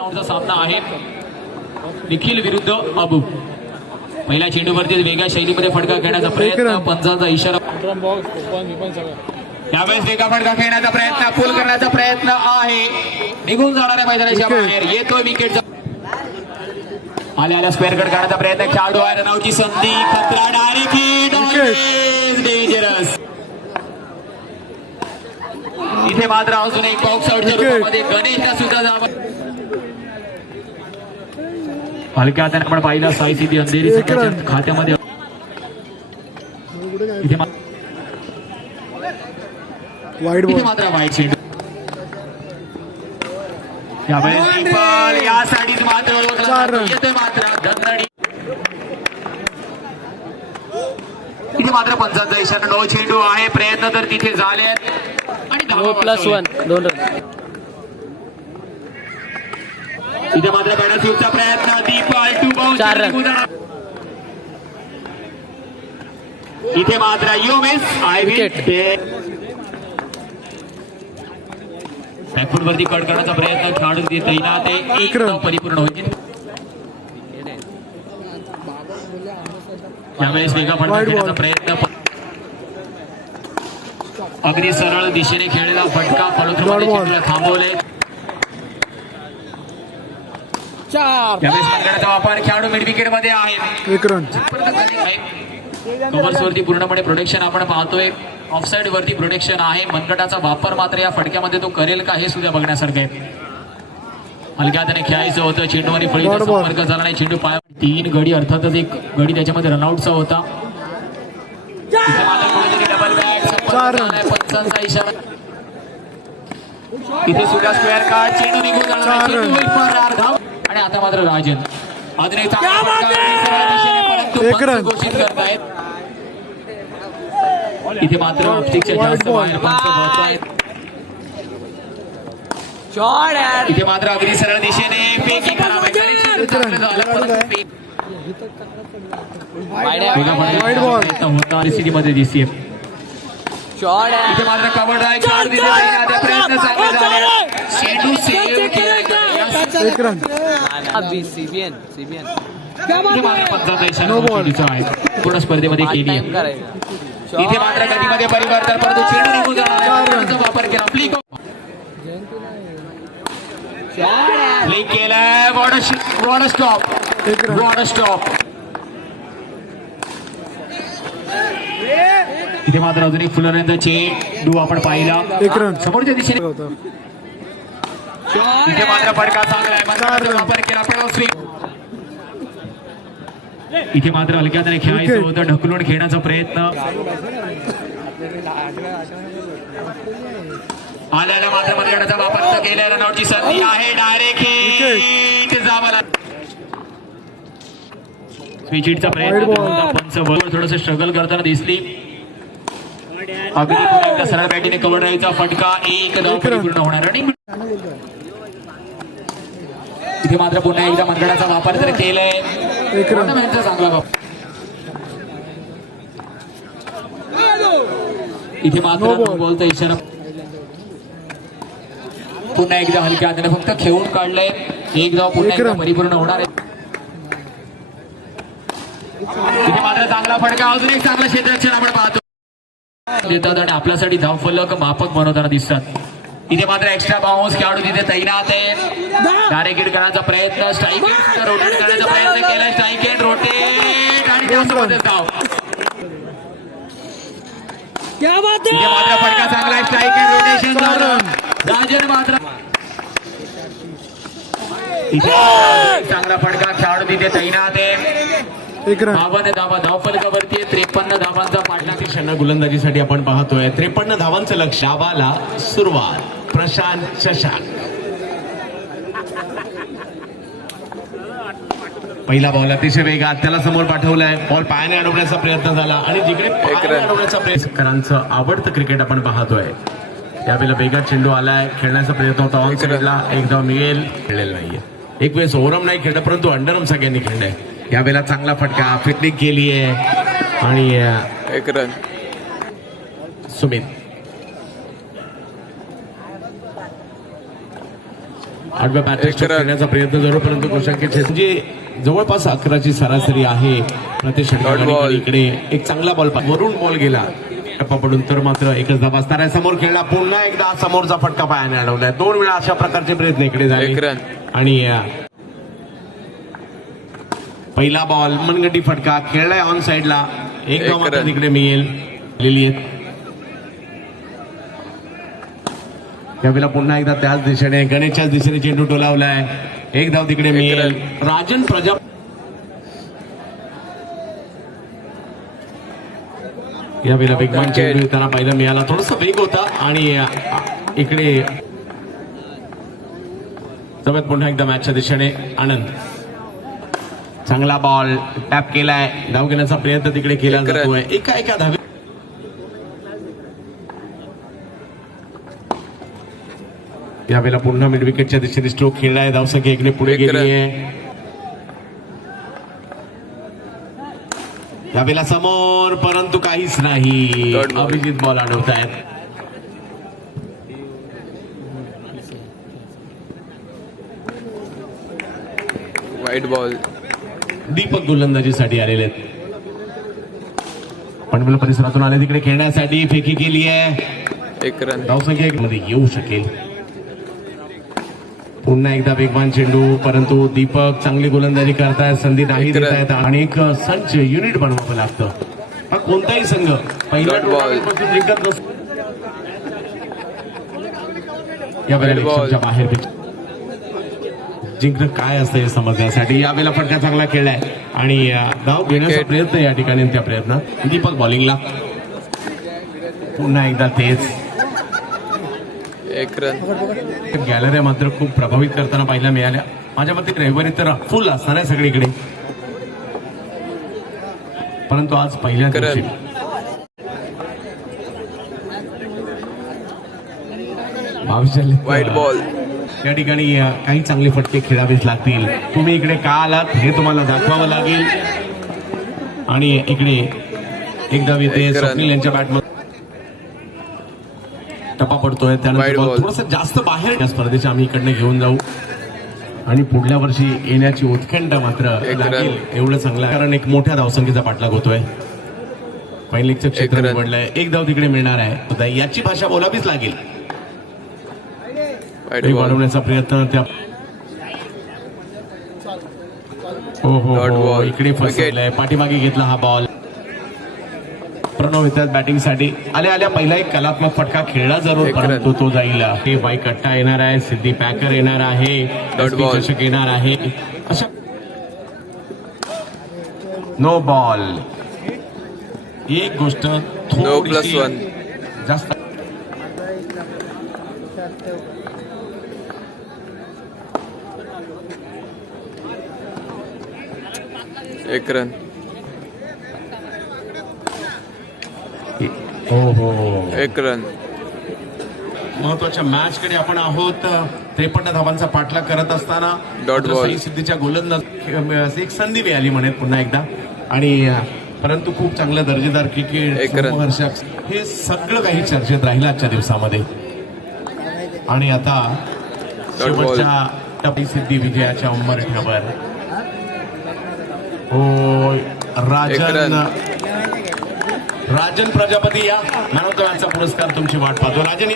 राऊंडचा सामना आहे. निखिल विरुद्ध अबू. पहिल्या चेंडूवरती वेगळ्या शैलीमध्ये फटका खेळण्याचा प्रयत्न. पंचांचा इशारा. ड्रम बॉक्स ओपन विपन सगळं. यावेळेस वेगळा फटका खेळण्याचा प्रयत्न पूल करण्याचा प्रयत्न आहे. निघून जाणाऱ्या मैदानाच्या. बाहेर येतोय विकेटचा आल्या आल्या स्क्वेअर कट करण्याचा प्रयत्न खेळाडू आहे रनआउटची संधी खतरा डायरेक्ट डेंजरस इथे मात्र अजून एक बॉक्स. रूपामध्ये गणेशला सुद्धा जावं हलक्या हाताने आपण पाहिलं साई सिद्धी अंधेरी. खात्यामध्ये. इथे मात्र वाईट चेंडू मात्र. येतोय मात्र. मात्र पंचांचा इशारा नो चेंडू आहे. प्रयत्न तर तिथे झाले. आणि प्लस. वन दोन रन. इथे मात्र बॅनरचा प्रयत्न. दीपल टू बाउन्स चार रन. इथे मात्र यू मिस आय. बॅकफुट वरती कट करण्याचा प्रयत्न. खेळाडू तिथे तैनात एक परिपूर्ण होईल. यावेळेस वेगळा फटका. प्रयत्न. अगदी सरळ दिशेने खेळलेला फटका. पडोत्र थांबवले. चार. यावेळेस मनगटाचा वापर खेळाडू मिड विकेटमध्ये आहे वरती पूर्णपणे प्रोटेक्शन आपण पाहतोय. ऑफसाईड वरती प्रोटेक्शन आहे. मनगटाचा वापर मात्र या फटक्यामध्ये तो करेल का हे सुद्धा बघण्यासारखं आहे. हलक्या हाताने खेळायचं होतं. चेंडूवर फळीचा Dot ball. संपर्क झाला नाही. चेंडू पाया तीन गडी अर्थातच एक गडी त्याच्यामध्ये रनआउटचा होता. पंचांचा इशारा. इथे सुद्धा स्क्वेअर कार्ड चेंडू निघून जाणार आणि आता मात्र राजन. अजून एक रन. घोषित करतायत. इथे मात्र इथे मात्र अगदी सरळ दिशेने होता परिस्थितीमध्ये दिसते मात्र कबड्डी प्रयत्न चांगले झाले. चेंडू सेव्ह एक रन सीबीएन सीबीएन पूर्ण स्पर्धेमध्ये केली इथे मात्र गतीमध्ये परिवर्तन परंतु चेंडू निघून जाणार वापर केला फ्लिक फ्लिक केलाय वॉटर स्टॉप वॉटर स्टॉप इथे मात्र अजून एक फुलर्यांचा चेंडू आपण पाहिला एक रन. समोरच्या दिशेने होता इथे मात्र फटका चांगला आहे. वापर केला. पण इथे मात्र हलक्या हाताने खेळायचं. होतं. ढकलून खेळण्याचा प्रयत्न. आल्याला मात्र मनगटाचा वापर तर केलाय. रनआउटची संधी आहे. डायरेक्ट हिट जावाला विचिटचा प्रयत्न पंच बरोबर थोडस स्ट्रगल करताना दिसली. अगदी सरळ बॅटीने कव्हर राहायचा फटका. एक धाव. पूर्ण होणार. आणि इथे मात्र पुन्हा एकदा मनगटाचा वापर जर केलाय. चांगला वापर. इथे मात्र. बोलता इशारा पुन्हा एकदा हलक्या हाताने फक्त खेळून काढलंय. एक धाव पुन्हा एक एकदा. परिपूर्ण होणार आहे. इथे मात्र चांगला फटका. अजून एक चांगलं क्षेत्ररक्षण आपण पाहतो. देतात आणि आपल्यासाठी धाव फलक मापक बनवताना दिसतात. इथे मात्र एक्स्ट्रा बाउन्स खेळाडू तिथे तैनात आहे डायरेक्ट हिट करण्याचा प्रयत्न स्ट्राईक रोटेट करण्याचा प्रयत्न केला. स्ट्राईक एंड रोटेट आणि त्यासोबतच धाव इथे मात्र फटका चांगला आहे. स्ट्राईक एंड रोटेशन झालं. राजन मात्र चांगला फटका. खेळाडू तिथे तैनात आहे. धावाने धावा धावफलकावरती त्रेपन्न धावांचा पाठलाग. क्षण गोलंदाजीसाठी आपण पाहतोय. त्रेपन्न धावांचं लक्ष डावाला सुरुवात. प्रशांत चषाक पहिला बॉल अतिशय वेगात त्याला समोर पाठवलाय. बॉल पायाने अडवण्याचा प्रयत्न झाला आणि जिकडे अडवण्याचा प्रयत्न करांचं आवडतं क्रिकेट आपण पाहतोय. यावेळेला वेगात चेंडू आलाय खेळण्याचा प्रयत्न होता. ऑन साईडला एकदा मिळेल खेळलेला नाहीये. एक वेळेस ओरम नाही खेळलं परंतु अंडरम सगळ्यांनी खेळलंय. यावेळेला चांगला फटका फिटनिंग केली आहे आणि एक रन सुमित. आठव्या रन. करण्याचा प्रयत्न जरूर परंतु म्हणजे जवळपास अकराची सरासरी आहे इकडे एक चांगला बॉल वरून बॉल गेला. टप्पा पडून तर मात्र एकच धाब असणार आहे. समोर खेळला पुन्हा एकदा समोरचा फटका पायाने अडवलाय. दोन वेळा अशा प्रकारचे प्रयत्न इकडे एक झाले. आणि पहिला बॉल मनगटी फटका खेळलाय ऑन साइडला एक धाव. तिकडे मिळेल. आहेत. यावेळेला पुन्हा एकदा त्याच दिशेने गणेशच्याच दिशेने चेंडू टोलावलाय एक धाव तिकडे मिळेल राजन प्रजा यावेळेला वेगवान चेंडू त्यांना पहिला मिळाला. थोडासा वेग होता आणि इकडे जवळ पुन्हा एकदा मॅचच्या दिशेने आनंद. चांगला बॉल टॅप केलाय. धाव घेण्याचा प्रयत्न तिकडे केला. जातोय. एका एका धावे यावेळेला पुन्हा मिड विकेटच्या दिशेने स्ट्रोक खेळलाय. धावसंख्या इकडे पुढे गेली. आहे यावेळेला समोर परंतु काहीच नाही. अभिजित बॉल अडवत आहेत वाईट बॉल दीपक गोलंदाजीसाठी आलेले आहेत. पनवेल परिसरातून आले तिकडे खेळण्यासाठी. फेकी केली आहे एक रन धावसंख्या एक मध्ये येऊ शकेल. पुन्हा एकदा वेगवान चेंडू परंतु दीपक चांगली गोलंदाजी करतायत संधी नाही देत. आहेत आणि एक संच युनिट बनवावं लागतं हा कोणताही संघ. टुर्नामेंटपासून जिंकत नसतो या वेळेला बाहेर. जिंकणं काय असतं हे समजण्यासाठी यावेळेला फटका चांगला खेळलाय आणि धाव घेण्याचा. प्रयत्न या ठिकाणी त्या प्रयत्न दीपक बॉलिंगला पुन्हा एकदा तेच एक रन गॅलऱ्या मात्र खूप प्रभावित करताना पाहायला मिळाल्या माझ्या मते रविवारी तर फुल असणार आहे सगळीकडे परंतु आज पहिल्या. दिवशी. वाईट बॉल या ठिकाणी काही चांगले फटके खेळावेच लागतील तुम्ही इकडे का आलात हे तुम्हाला दाखवावं लागेल आणि इकडे एकदा. स्वप्नील यांच्या बॅटमध्ये टप्पा पडतोय. त्यानंतर. थोडस जास्त बाहेर या स्पर्धेच्या आम्ही इकडनं घेऊन जाऊ. आणि पुढल्या वर्षी येण्याची उत्कंठ मात्र लागेल. एवढं चांगलं. कारण एक मोठ्या धावसंख्येचा पाठलाग होतोय. पहिलीचं क्षेत्र. निवडलंय. एक धाव तिकडे मिळणार आहे. याची भाषा बोलावीच लागेल. वाढवण्याचा प्रयत्न त्या हो हो. इकडे फसवलाय. पाठीमागे घेतला हा बॉल प्रणव येतात बॅटिंगसाठी आल्या आल्या पहिला एक कलात्मक फटका खेळला जरूर. परंतु तो जाईल. हे बाई कट्टा येणार आहे सिद्धी पॅकर येणार आहे. चषक येणार आहे. अशा नो बॉल एक गोष्ट नो थोडीशी प्लस वन जास्त एक रन हो हो एक रन महत्त्वाच्या मॅच कडे आपण आहोत त्रेपन्न धावांचा पाठलाग करत असताना ball. साई सिद्धीच्या गोलंदाज एक संधी मिळाली म्हणेत पुन्हा एकदा आणि परंतु खूप चांगलं दर्जेदार क्रिकेट एक रन. समूहर्षक हे सगळं काही चर्चेत राहिलं आजच्या दिवसामध्ये आणि आता. शेवटच्या टप्पी सिद्धी विजयाच्या उंबरठ्यावर हो राजन. राजन प्रजापती या. मॅन ऑफ द पुरस्कार तुमची वाट पाहतो. राजन